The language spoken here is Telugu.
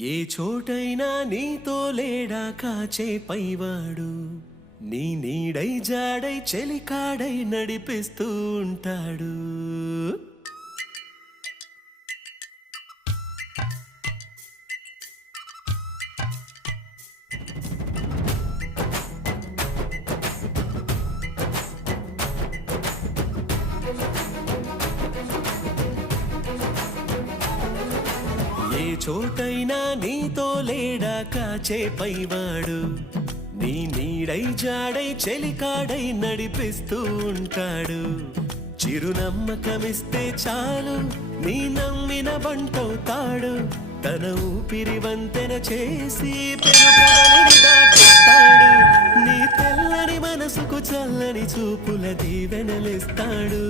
ఏ చోటైనా నీతో లేడా కాచే పైవాడు, నీ నీడై జాడై చెలికాడై నడిపిస్తూ ఉంటాడు. ఏ చోటైనా నీతో లేడా కాచే పైవాడు, నీ నీడై జాడై చెలికాడై నడిపిస్తూ ఉంటాడు. చిరునమ్మకమిస్తే చాలు నీ నమ్మిన బంటవుతాడు. తన ఊపిరి వంతెన చేసి పెనుగడలిని దాటిస్తాడు. నీ తెల్లని మనసుకు చల్లని చూపుల దీవెనలిస్తాడు.